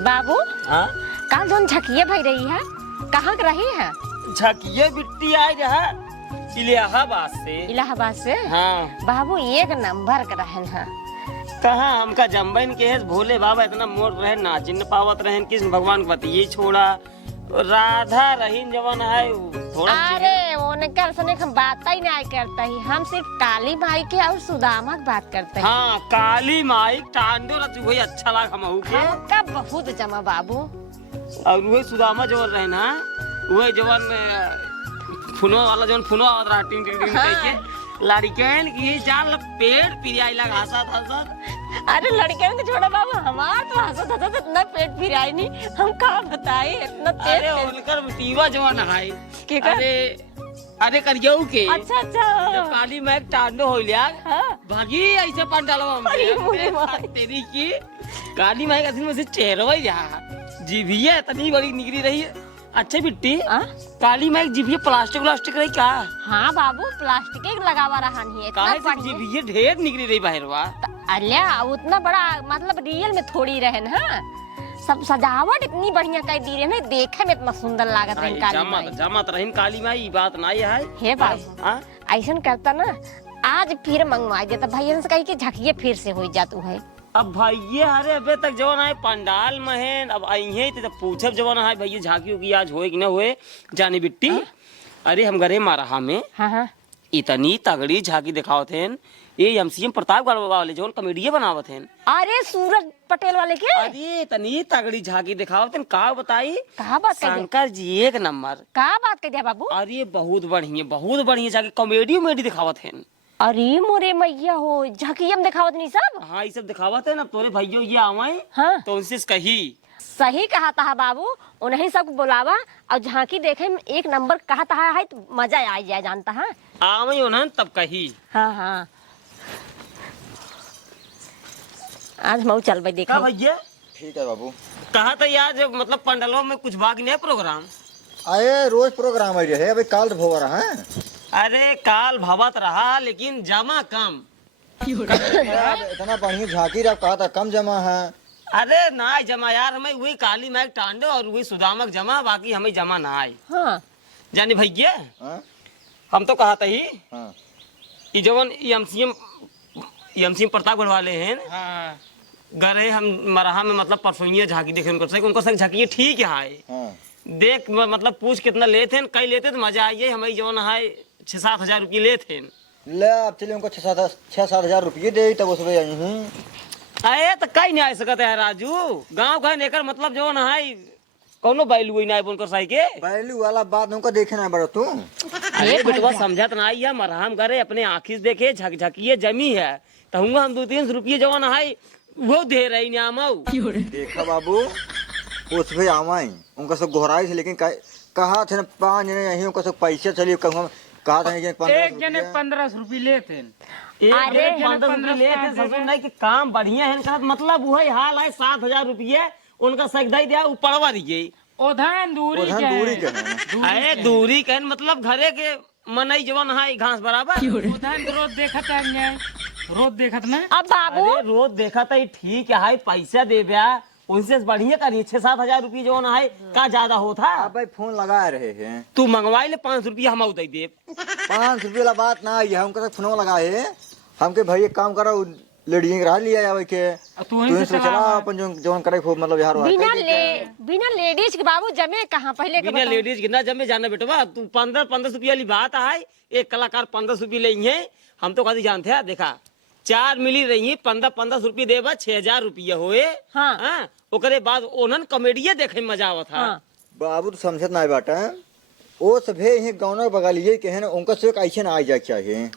बाबू हाँ कल जोन झकिए भाई रही है कहाँ के रही है? झकिए बिट्टी आई रहा इलाहाबाद से। इलाहाबाद से? हाँ बाबू एक नंबर का रहन है। कहाँ हमका जम्बन के है भोले बाबा इतना मोर रहे नाचिन न पावत रहन कृष्ण भगवान के बतिये छोड़ा राधा रहीन जवन है थोड़ा अरे उनकर सने हम बात ही नहीं करता ही, हम सिर्फ काली माई के और सुदामा की बात करते हैं। हाँ काली माई टांडो रचु वही अच्छा लाग हमहू के हमका बहुत जमा बाबू। और वही सुदामा जवन रहे ना वही जवन फुनो वाला जवन फुनो आवत रहा टिंग टिंग टिंग कह के लड़कन की जान पेट पिरियाई लग हंसत हंसत। अरे लड़कियों को छोड़ा बाबू, हमार तो हंसत हंसत इतना पेट फिराई नहीं, हम कहाँ बताई इतना तेज अरे उनकर टीवा जवन है के कर? अरे अरे करियो के अच्छा अच्छा जब काली मैक टांडो हो लिया हाँ। भागी ऐसे पंडालवा अरे मोरे माई। तेरी की काली माई का में से चेहरा ही जीभिया इतनी बड़ी निकली रही है। अच्छा बिट्टी हाँ? काली माई जीभिया प्लास्टिक रही क्या? हाँ बाबू प्लास्टिक के लगावा रहा नहीं इतना काहे से बढ़िया। जीभिया ढेर निकली रही बाहरवा। अल्लाह उतना बड़ा मतलब रियल में थोड़ी रहन है, सब सजावट इतनी बढ़िया कर दी रहे ना, देखे में इतना सुंदर लागत है काली माई। जमत रहीन काली माई बात नहीं है। हे बाबू हाँ? ऐसा करता ना आज फिर मंगवा देता भैया से कही कि झकिए फिर से हो जातू है। अब भैया अरे अबे तक जवन है पंडाल महन अब आई तो पूछब जवन है भैया झांकी होगी आज होए कि न होए जानी बिट्टी। अरे हम घरे मारा में हाँ हाँ इतनी तगड़ी झांकी दिखावत हैं ये एमसीएम प्रतापगढ़ वाले जवन कॉमेडिया बनावत हैं। अरे सूरज पटेल वाले के अरे इतनी तगड़ी झांकी दिखावत हैं का बताई कहा बात कर दिया? शंकर जी एक नंबर। कहा बात कर दिया बाबू? अरे बहुत बढ़िया झांकी कॉमेडी उमेडी दिखावत हैं। अरे मोरे मैया हो झकियम दिखावत नहीं सब। हाँ ये सब दिखावत है ना तोरे भैया ये आवे हाँ तो उनसे कही सही कहा था बाबू, उन्हें सब बुलावा और झांकी देखे में एक नंबर कहा था है तो मजा आ जाए जानता है। आवे उन्हें तब कही। हाँ हाँ आज मऊ चल भाई देखा भैया ठीक है बाबू। कहा था यार मतलब पंडालों में कुछ भाग नहीं है प्रोग्राम? आए रोज प्रोग्राम आई रहे अभी काल भोग रहा है। अरे काल भवत रहा लेकिन जमा कम। इतना बढ़िया झांकी रहा कहा था कम जमा है। अरे ना जमा यार हमें वही काली मैक टांडो और वही सुदामक जमा बाकी हमें जमा ना आए। हाँ जानी भैया हाँ? हम तो कहा था ही हाँ। कि जवन एमसीएम प्रतापगढ़ वाले हैं गरे हम मरहा में मतलब परसों झांकी देखे उनको संग झांकी ठीक है हाँ। देख मतलब पूछ कितना लेते हैं कई लेते तो मजा आइए हमें जवन है 6-7 हजार रुपये लेते हैं। ले अब चलिए उनको 6-7 हजार रुपये दे तब उसमें यहीं। अरे तो कहीं नहीं आ सकता है राजू गांव का नेकर मतलब जो ना है कौनो बैलू ही ना बोलकर साई के बैलू वाला बात उनको देखे ना बड़ा तू। अरे बेटवा समझत ना है मरहम करे अपने आँखी से देखे झकझकिए जमी है तो हम 200-300 रुपये जवन है वो दे रही नामाऊ। देखा बाबू उस भी आवाई उनका सब घोराई थे लेकिन कहा थे ना 5 जने यहीं उनका सब पैसे चलिए कहा था एक जने 1500 रुपये लेते हैं। अरे 15 रुपये लेते ससुर नहीं कि काम बढ़िया है मतलब वही हाल है 7,000 रुपये उनका सगदाई दिया ऊपरवा दिए ओधन दूरी के अरे दूरी कहन मतलब घरे के मनई जवन है घास बराबर ओधन रोज देखत है रोज देखत ना। अब बाबू अरे रोज देखा था ठीक है पैसा दे ब्या उनसे बढ़िया करिए 6-7 हजार रुपये जो ना है का ज्यादा होता। अब भाई फोन लगा रहे हैं तू मंगवाई ले 500 रुपये हम दे दे। 500 रुपये वाला बात ना आई है उनका फोन लगाए हमके भाई एक काम करो लेडीज रहा लिया जावे के तू तू से चला अपन जो करे खूब मतलब यार बिना लेडीज के बाबू जमे कहाँ पहले के बिना बताओ। लेडीज कितना जमे जाना बेटवा तू 1500 रुपये वाली बात है एक कलाकार 1500 रुपये लेंगे हम तो कभी जानते हैं देखा 4 मिली रही 1500 रुपये देवा 6,000 रुपये हुए। हाँ। ओकरे बाद ओनन कॉमेडिया देखे में मजा आवत है। हाँ। बाबू तो समझत ना बाटा वो सभे यही गाँव बगलिए के है ना उनका सिर्फ ऐसे ना आ जाए चाहिए।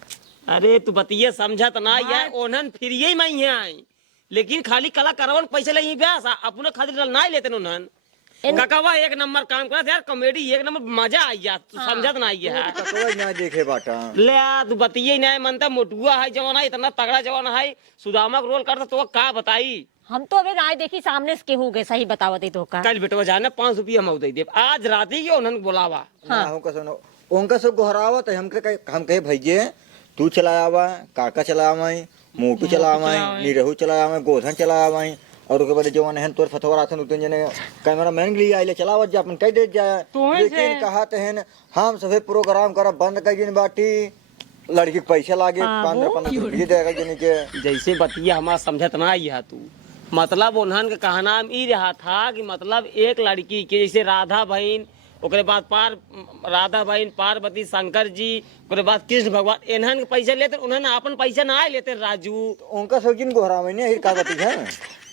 अरे तू बतिये समझत ना यार ओनन फिर यही मैं ही आई लेकिन खाली कलाकारवन पैसे ले ब्यास अपने खातिर ना लेते ओनन ककवा एक नंबर काम करत यार कॉमेडी एक नंबर मजा आई यार तू समझत ना है कोई ना देखे बाटा ले तू बतिये नहीं मनता मोटुआ है जवान है इतना तगड़ा जवान है सुदामा रोल करता तो का बताई। हम तो अभी राय देखी सामने से केहू गए सही बतावत तो का कल बेटवा जाना 500 रुपये हम दे दे आज रात ही उन्होंने बोलावा। हाँ। उनका सब गोहरावत है हम कहे भैये तू चलाया काका चलावा मोटू चलावा निरहू चलावा गोधन चलावा और ओके बाद जवन है तोर फतवा आथन उतन जने कैमरा मैन लिए आइले चलावत जा अपन कह दे जा। तोहे लेकिन से- कहत हैं हम सभे प्रोग्राम करा बंद कर दिन बाटी लड़की के पैसा लागे 15 रुपये देगा जने के। जैसे बतिया हमारा समझत ना आई है तू, मतलब उन्हन के कहना ई रहा था कि मतलब एक लड़की के जैसे राधा बहन, ओकरे बाद राधा बहन, पार्वती, शंकर जी, ओकरे बाद कृष्ण भगवान, इन्हन के पैसा लेते, उन्हन अपन पैसा ना लेते राजू। उनका सौकिन गोहरावे ने का बात है।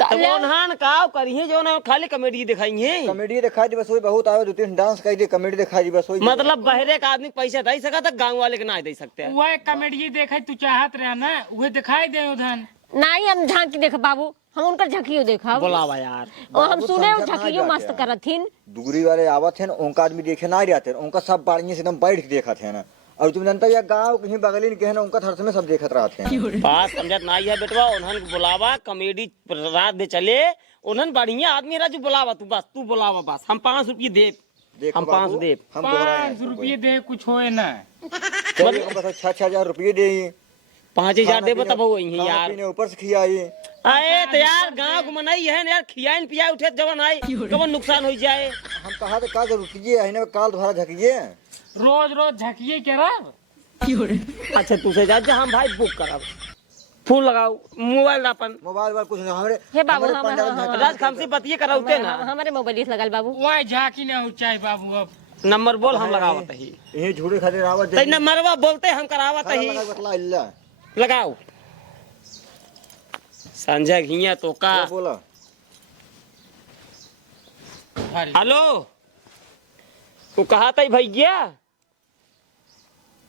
तो उन्हन का करिए जो ना खाली कॉमेडी दिखाई है, कॉमेडी दिखा दी बस वही बहुत आवे 2-3 डांस कर दे कॉमेडी दिखा दी बस वही। मतलब बहरे का आदमी पैसा दे सका था, गाँव वाले के ना दे सकते हैं। वह कॉमेडी देखे तू चाहत रहा ना, वह दिखाई दे उधन। नहीं हम झांकी देख बाबू, हम उनकर झकियो देखा बोलावा यार, और हम बाबू सुने समझत ना झकियो जाते मस्त हैं। करथिन। दुगरी वाले आवत हैं उनका आदमी देखे ना जाते, उनका सब बाड़िए से एकदम बैठ के देखत है ना। और तुम जानता या गांव कहीं बगलिन के है ना, उनका हर में सब देखत रहते हैं। बात समझत ना आई है बेटवा, उन्हन के बुलावा कॉमेडी रात दे चले, उन्हन बढ़िया आदमी राजू बुलावा, तू बुलावा बस, हम 5 रुपये दे, देखो हम बाबू, 5 दे। हम गोहराए 5 रुपये दे कुछ होए ना। चलिए हम बस 6-6 हजार रुपये दे 5,000 दे बता वही यार। ऊपर से खियाई। अरे तो यार गाँव को मनाई है ना यार, खियाइन पिया उठे जवन आई कवन नुकसान हो जाए। हम कहा तो का जरूर कीजिए है ना, काल दोबारा झकिए। रोज रोज झकिए के रब। अच्छा तुझे जा हम भाई बुक कराब, फोन लगाओ मोबाइल अपन, मोबाइल वाल कुछ नहीं हमारे। हे बाबू, हमारे हम- पंडाल हम- झक- राज खामसी बतिए कराउते ना, हमारे मोबाइल से लगल बाबू। वह झाकी ना हो चाहे बाबू। अब नंबर बोल हम लगावत ही, यही झूठे खातिर आवत तै नंबरवा बोलते हम करावत ही, बतला इल्ला लगाओ। संजय घिया तो का, बोला भारी। हेलो तू कहा था भैया,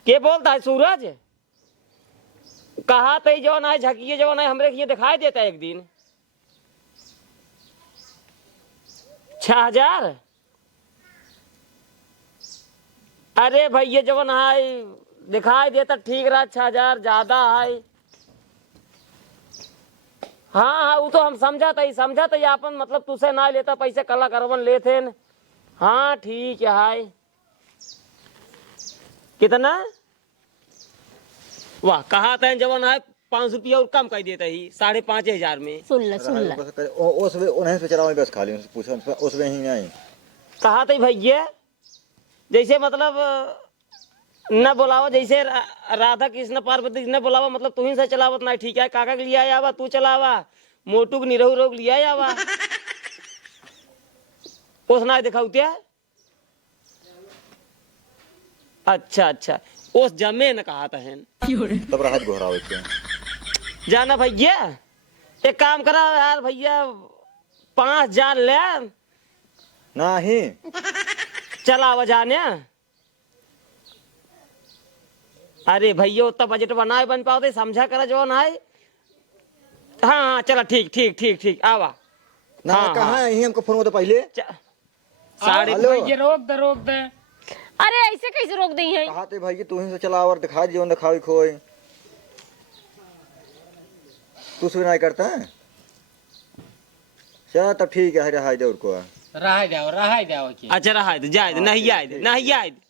के बोलता है सूरज, कहा था जो ना झकिए जो ना हमरे ये दिखाई देता है एक दिन 6,000। अरे भैया जवन है दिखाई देता ठीक रहा, 6,000 ज्यादा है। हाँ हाँ वो तो हम समझा था ये अपन मतलब तुझसे ना लेता पैसे कला करवन लेते न। हाँ ठीक है कितना, वाह कहा था जवन है 5 रुपया और कम कर देता ही 5,500 में। सुन ल सुन ल। उस उन्हें से चलाओ बस खाली उनसे पूछो उस में ही नहीं। कहा था भैया जैसे मतलब न बुलावा, जैसे राधा कृष्ण पार्वती न बुलावा, मतलब तू ही से चलावत ना ठीक है, काका के लिए आया तू चलावा, मोटू के निरहु रोग लिया आवा उस ना दिखाऊ क्या। अच्छा अच्छा उस जमे न कहा था तब राहत घोरावे के जाना भैया, एक काम करा यार भैया 5,000 ले नहीं चलावा जाने। अरे भैया उतना बजट बनाए बन पाओ समझा करा जो ना है। हाँ हाँ चला ठीक ठीक ठीक ठीक आवा। ना हाँ, कहाँ हाँ। है यही हमको फोन तो पहले साढ़े हेलो। ये रोक दे। अरे ऐसे कैसे रोक दी है? कहा थे भाई तू ही से चला और दिखा दियो दिखाई खोई तू से नहीं करता है। चल तब ठीक है रहा दे को रहा जाओ के। अच्छा रहा जाए नहीं आए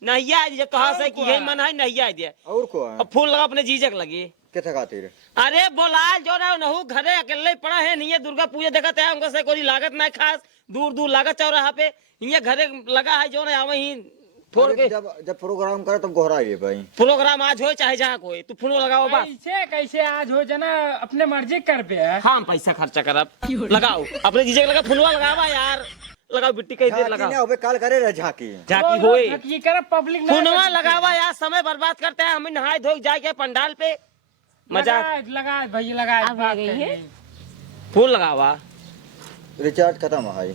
नहीं आए जब कहा से कि यही मन है नहीं आए दे। और को अब फूल लगा अपने जीजक लगे किथे खातिर अरे बोला जो ना नहु घरे अकेले पड़ा है नहीं है, दुर्गा पूजा देखा है हमको से कोई लागत नहीं खास, दूर दूर लागत चौराहा पे ये घरे लगा है जो ना वही थोड़ के जब प्रोग्राम करे तब गोहराइए भाई। प्रोग्राम आज हो चाहे जहाँ कोई तू फोन लगाओ बस। कैसे आज हो जाना अपने मर्जी कर पे है। हाँ पैसा खर्चा करब लगाओ अपने जीजक लगा फोनवा लगावा यार, लगाओ बिट्टी कई देर लगाओ होबे काल करे रह झाकी झाकी होए ये कर पब्लिक फोनवा लगावा यार, समय बर्बाद करते हैं हमें, नहाए धोए जाके पंडाल पे मजाक लगा भैया लगा। अब आ गई है। फूल लगावा रिचार्ज खत्म है भाई।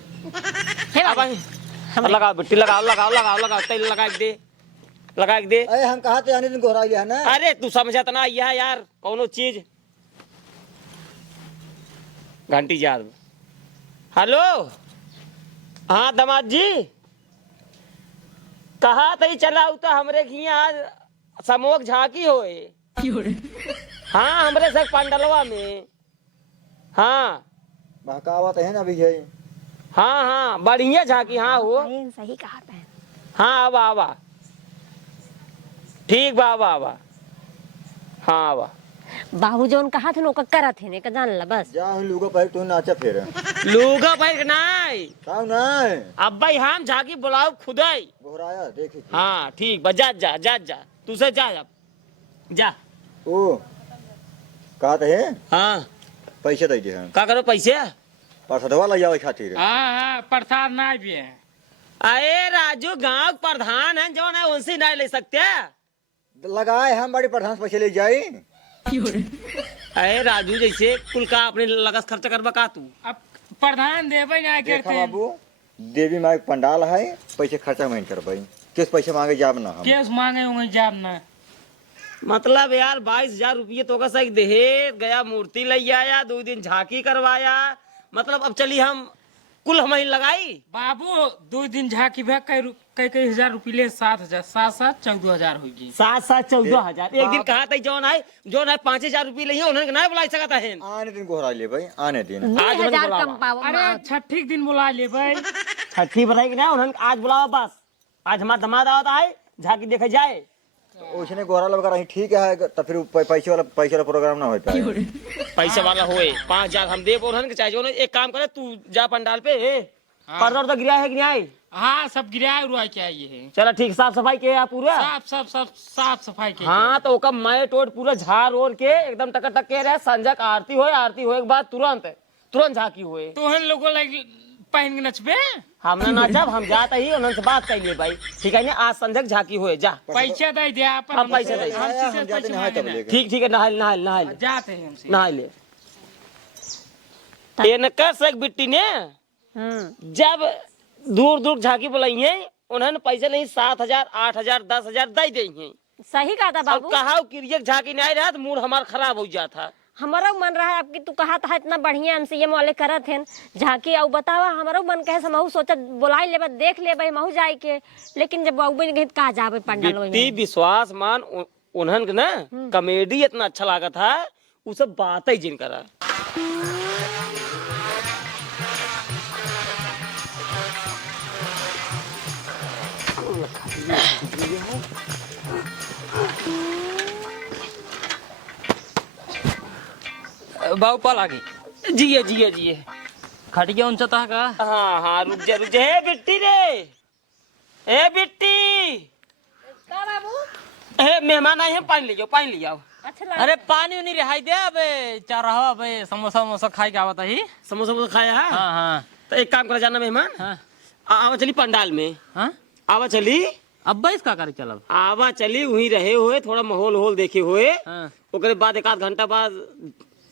हे अब बाबू, लगाओ बिट्टी लगाओ तेल लगा के दे। अरे हम कहा थे आने दिन गोहराई है ना। अरे तू समझत ना यह यार कौनो चीज घंटी जार। हेलो हाँ दामाद जी कहा तई चला उता हमरे घिया आज समोक झाकी होए। हाँ हमरे से पंडलवा में। हाँ बहकावत है ना अभी है। हाँ हाँ बढ़िया झाकी हाँ हो। सही कहा था। हाँ आवा ठीक बा आवा हाँ आवा बाबू जोन कहा थे ओका करत है ने का जान ला बस। जा लूगा भाई तू नाचा फिर लूगा भाई नहीं का नहीं अब भाई हम झाकी बुलाओ खुदाई घोराया देखी हाँ ठीक बा जा जा जा जा तू से जा अब जा ओ कहा थे हाँ पैसे दे दे हम का करो पैसे परसदवा ले जावे खातिर हाँ हाँ प्रसाद ना भी है। अरे राजू गांव प्रधान है जो ना उनसे नहीं ले सकते लगाए हम बड़ी प्रधान से पैसे ले जाई अरे राजू जैसे कुल का अपने लगस खर्चा करवा का तू अब प्रधान देवे ना देखा करते हैं। बाबू देवी माँ एक पंडाल है पैसे खर्चा मैं कर पाई किस पैसे मांगे जाब ना हम केस मांगे होंगे जाब ना। मतलब यार 22,000 रुपये तो का सही दहेज गया मूर्ति ले आया 2 दिन झांकी करवाया मतलब अब चली हम कुल हम ही लगाई बाबू 2 दिन झाकी भे कई हजार रुपये ले 7,000 7 14,000 होगी। 7-14,000 एक दिन कहा था जो ना 5,000 रुपये लिए उन्होंने नहीं बुला सकता है आने दिन घोरा ले भाई आने दिन आज मैंने 2000 बुलावा। कम पाओ अरे छठी दिन बुला ले भाई। छठी बताई कि ना उन्होंने आज बुलावा बस आज हमारा दमाद आता है झांकी देखे जाए उसने घोरा लगा रही ठीक है तो फिर पैसे वाला प्रोग्राम ना होता है पैसे वाला होए 5,000 हम दे उन्होंने चाहे जो एक काम करे तू जा पंडाल पे पर्दा तो गिरा है कि नहीं हाँ सब गिराया हुआ क्या ये है। चलो ठीक साफ सफाई के पूरा साफ सफाई के। हाँ तो ओका मैं टोट पूरा झाड़ ओढ़ के एकदम टक के रहे संजक आरती होए के बाद तुरंत झांकी होए तो हम लोगों लग पहन के नचबे हमने ना जब हम जाते ही उन्होंने से बात कर लिए भाई ठीक है ना आज संजक झांकी होए जा पैसा दे दिया हम पैसा दे हम जाते नहाए तब लेके ठीक है नहा ले जाते हैं हमसे नहा ले ये न कर सक बिट्टी ने जब दूर झांकी बुलाई है उन्होंने पैसे नहीं 7,000 8,000 10,000 दे दी है सही कहा था अब बाबू। कहा क्रियक झांकी नहीं रहा तो मूड हमारा खराब हो जाता हमारा मन रहा है आपकी तू कहा था इतना बढ़िया हमसे ये मोले करत है झांकी और बतावा हमारो मन कहे से महू सोचा बुलाई लेबे देख लेबे महू जाए के लेकिन जब बाबू ने कहा कहा जाबे पंडाल बिट्टी विश्वास मान उन्हन ना कॉमेडी इतना अच्छा लगा था वो सब बात ही जिन करा बाबू पाल आगे जिए खटिया ऊंचा का हाँ रुक जा हे बिट्टी रे ए बिट्टी का बाबू हे मेहमान आए हैं पानी ले जाओ अच्छा अरे पानी नहीं रिहाई दे अबे चार रहा अबे समोसा वमोसा खाई के आवता ही। समोसा खाया है हाँ हाँ तो एक काम करा जाना मेहमान हाँ आवा चली पंडाल में हाँ आवा चली अब इसका करे चलब आवा चली वहीं रहे हुए थोड़ा माहौल होल देखे हुए हाँ ओकरे बाद 1 आध घंटा बाद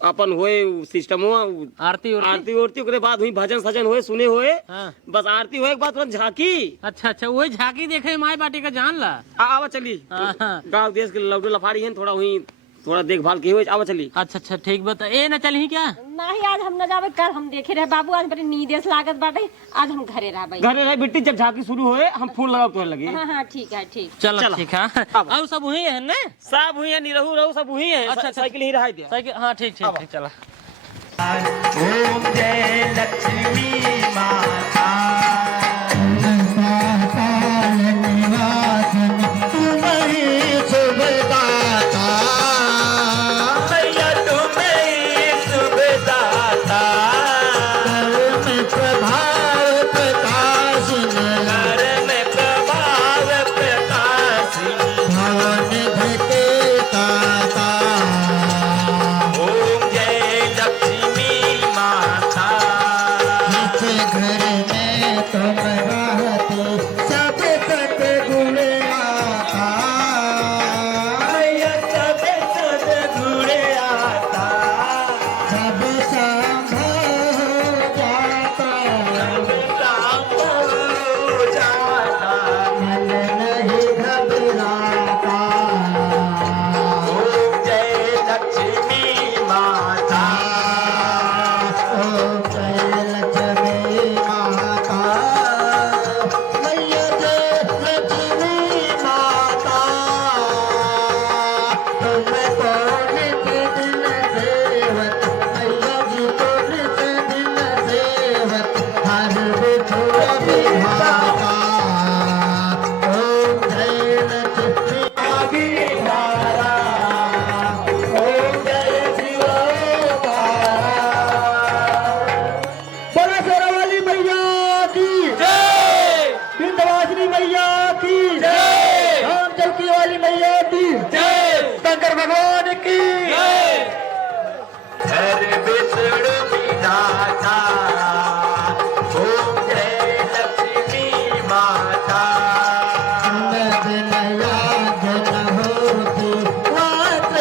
अपन हुए सिस्टम हुआ आरती उरती आरती उरती ओकरे बाद हुई भजन सजन हुए सुने हुए हाँ बस आरती हुए के बाद तुरंत झांकी अच्छा वही झांकी देखे माई बाटी का जान ला आवा चली हाँ, हाँ। गाँव देश के लौटे लफाड़ी है थोड़ा हुई थोड़ा देखभाल की हुए आवा चली अच्छा ठीक बता ए न चली क्या नहीं आज हम न जावे कल हम देखे रहे बाबू आज बड़ी नींद से लागत बाटे आज हम घरे रह भाई। घरे रहे बिट्टी जब झांकी शुरू हुए हम फूल लगाओ तो लगे हाँ ठीक है ठीक। चल चलो। ठीक है अब। अब सब वही है ना सब हुई है निरहू रहू सब हुई है अच्छा, साइकिल ही रहा दिया साइकिल हाँ ठीक चला ओम जय लक्ष्मी माता मैया तुम्हें सुखदाता घर में प्रभाव प्रकाशिनी ओम जय लक्ष्मी माता काली मैया की जय, शंकर भगवान की जय। हर विष्णु विधाता, ओम जय लक्ष्मी माता। मैया बात न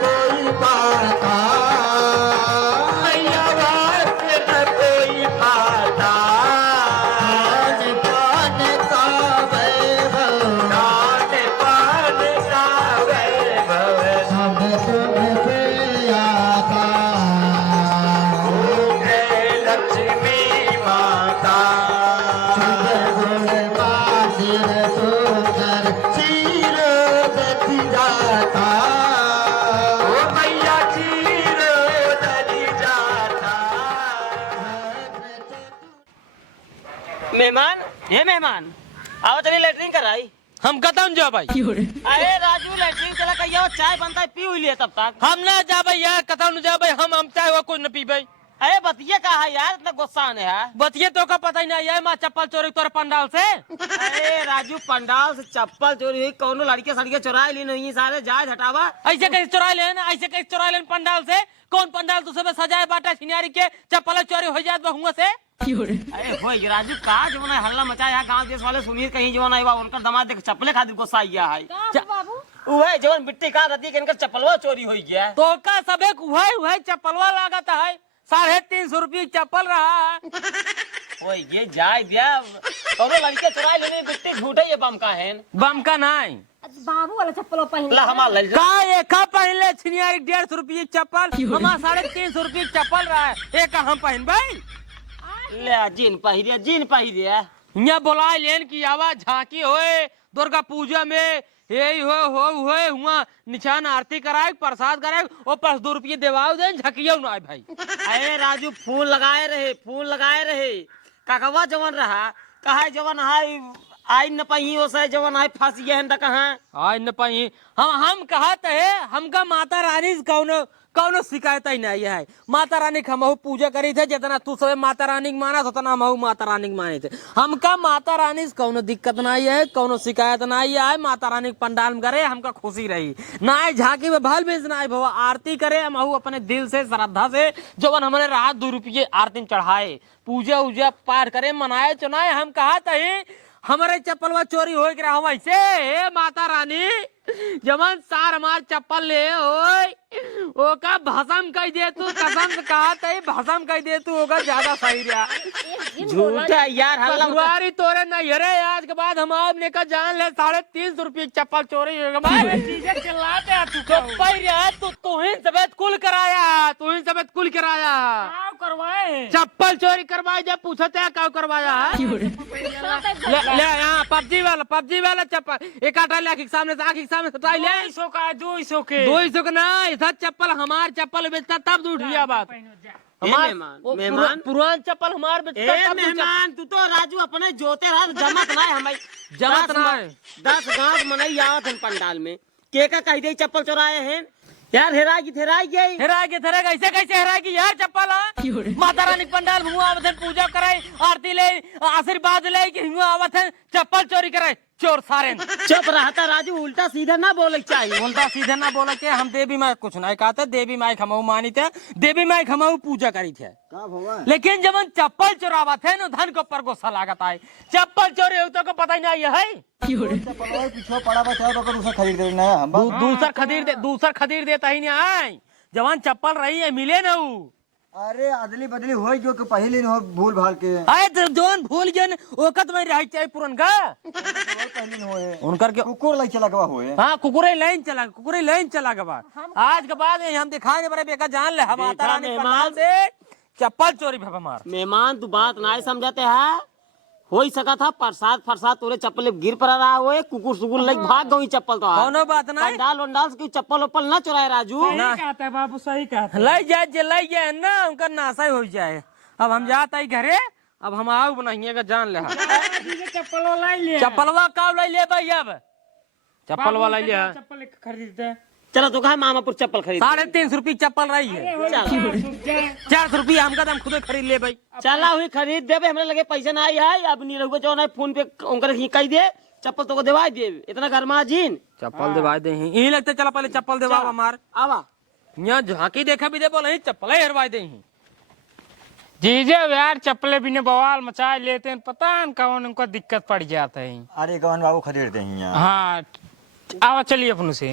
कोई पाता, दान पान का वैभव ओम जय लक्ष्मी माता। ओ मैया चीर दरी जाता। मेहमान, हे मेहमान, आओ चलिए लेटरिन कराई। हम कतम जा भाई अरे राजू लेटरिन चला कहियो, चाय बनता है पी हुई लिए तब तक। हम ना जा भाई यार, कतम जा भाई, हम चाहे वो कुछ न पी भाई। अरे बतिया कहा है यार, इतना गुस्सा आने है। बतिए तो का पता ही नहीं है, माँ चप्पल चोरी तोरे पंडाल से। अरे राजू पंडाल से चप्पल चोरी हुई, कौनो लड़के सड़के चुराए ली नहीं, सारे जायज हटावा। ऐसे कैसे चुरा लेन, ऐसे कैसे चुरा लेन पंडाल से? कौन पंडाल तू सब सजाए बाटा छिनियारी के चप्पल चोरी हो जात बहुआ से? अरे होई राजू का जवन है हल्ला मचाया, गांव देश वाले सुनिए कहीं जवन आई बा उनका दामाद देख चप्पले खातिर गुस्सा आया है। बाबू वह जवन मिट्टी का रती के इनका चप्पलवा चोरी हो गया। तो का सबे वही चप्पलवा लागत है, 350 रुपये चप्पल रहा है। ओए ये जाय दिया, कौनो लड़के चुराए लेने मिट्टी झूठे ये बम का है। बम का नहीं बाबू वाला चप्पल पहन ला हमार ले जा। का एक पहले छिनियारी 150 रुपये चप्पल, हमारा 350 रुपये चप्पल रहा है, एक हम पहन भाई। ले जीन पहिरिया, जीन पहिरिया। यहाँ बुलाए लेन की आवाज झांकी होए दुर्गा पूजा में, यही हो हुआ निशान आरती कराए, प्रसाद कराए, और 2 रुपये देवाओ दे, झकियो ना भाई। अरे राजू फूल लगाए रहे, फूल लगाए रहे, काकवा जवन रहा कहा जवन हाय आई न पही हो से जवन हाय फंस गए हैं कहाँ। आज न पाई हम कहते है, हमका माता रानी से कौनो शिकायत ही नहीं है। माता रानी के हमहू पूजा करी थे, जितना तू सब माता रानी के माना उतना हमहू माता रानी के माने थे। हमका माता रानी से कौनो दिक्कत नहीं है, कौनो शिकायत नहीं है। माता रानी के पंडाल में करे हमका खुशी रही, ना झांकी में भल बेच ना भवा आरती करे, हमहू अपने दिल से श्रद्धा से जवन हमारे रात 2 रुपये आरती में चढ़ाए, पूजा उजा पाठ करे, मनाए चुनाए। हम कहा था हमारे चप्पलवा चोरी हो गया हो वैसे, हे माता रानी जमन सार हमार चप्पल ले होय ओका भसम कह दे तू, कसम से कहा था भसम कह दे तू, ओका ज्यादा सही रहा। झूठा यार हल्ला ससुरारी तोरे नहीं अरे, आज के बाद हम आपने का जान ले 350 रुपये चप्पल चोरी हो गया। चिल्लाते तू तू ही सफेद कुल कराया, तू ही सफेद कुल कराया, करवाए चप्पल चोरी करवाए, जब पूछते हैं क्या करवाया है। ले यहाँ पबजी वाला चप्पल एक आटा ले आँख सामने से, आँख सामने से ट्राई ले। 200 का 200 के 200 का ना, ऐसा चप्पल हमार चप्पल बेचता तब दूध लिया बात। हमार मेहमान पुरान चप्पल हमार बेचता ए तब दूध। मेहमान तू तो राजू अपने जोते रहा जमत ना हमारी जमत ना है। 10 गांव मनई आवत हैं पंडाल में, के का कह दे चप्पल चुराए हैं यार। हेरा गई ऐसे कैसे हेरा की यार चप्पल। माता रानी के पंडाल में हुआ आवत है, पूजा कराए, आरती ले, आशीर्वाद ले कि हुआ आवत है, चप्पल चोरी कराए, चोर सारे। चुप रहता राजू, उल्टा सीधा ना बोले चाहिए। उल्टा सीधे ना बोला के हम देवी माई कुछ नहीं कहते, देवी माई खमाऊ मानी थे, देवी माई खमाऊ पूजा करी थे। लेकिन जब हम चप्पल चोरावा थे ना, धन को ऊपर गुस्सा लागत है। चप्पल चोरी हो तो पता ही नहीं है, पीछे पड़ा बचा तो दूसरा खरीद देना है। दूसर खरीद देता ही नहीं है। जवान चप्पल रही है मिले ना वो। अरे अदली बदली हो जो कि पहले हो भूल भाल के अरे तो जोन भूल गए ओकत में रह चाहिए पुरन का पहले होए उनकर के कुकुर लाई चला गवा होए। हाँ कुकुरे लाइन चला गवा। आज के बाद हम दिखाएंगे बड़े बेका जान ले हम माता रानी पंडाल से चप्पल चोरी भा मार। मेहमान तू बात ना समझाते है, हो ही सका था प्रसाद तोरे चप्पल गिर पर रहा हुए, कुकुर सुकुर लग भाग गई चप्पल तो। कोनो बात नहीं, पंडाल वंडाल से चप्पल उप्पल ना चुराए राजू। सही कहता है बाबू, सही कहता है। ले जाए ना उनका नासा हो जाए। अब हम जाते ही घरे, अब हम आओ बनाइएगा जान ले। चप्पल वाला ही ले, चप्पलवा का ले भाई, अब चप्पल वाला लिया, चप्पल खरीदते। चलो तो कहा मामापुर चप्पल खरीद 350 रुपये चप्पल रही है, 400 रुपये हमका दाम खुद खरीद ले भाई। चला हुई खरीद दे, हमें लगे पैसा ना आई है। अब नहीं रहुआ जो ना फोन पे उनकर ही कही दे चप्पल तो को दिवाई दे इतना गरमा जीन चप्पल दिवा दे यही लगते चला पहले चप्पल दिवा मार आवा यहाँ झांकी देखा भी दे बोले ही चप्पल हरवा दे जीजे यार चप्पले भी ने बवाल मचा लेते हैं, पता है कौन उनको दिक्कत पड़ जाता है। अरे कौन बाबू खरीदते हैं यहाँ। हाँ आवा चलिए अपन से।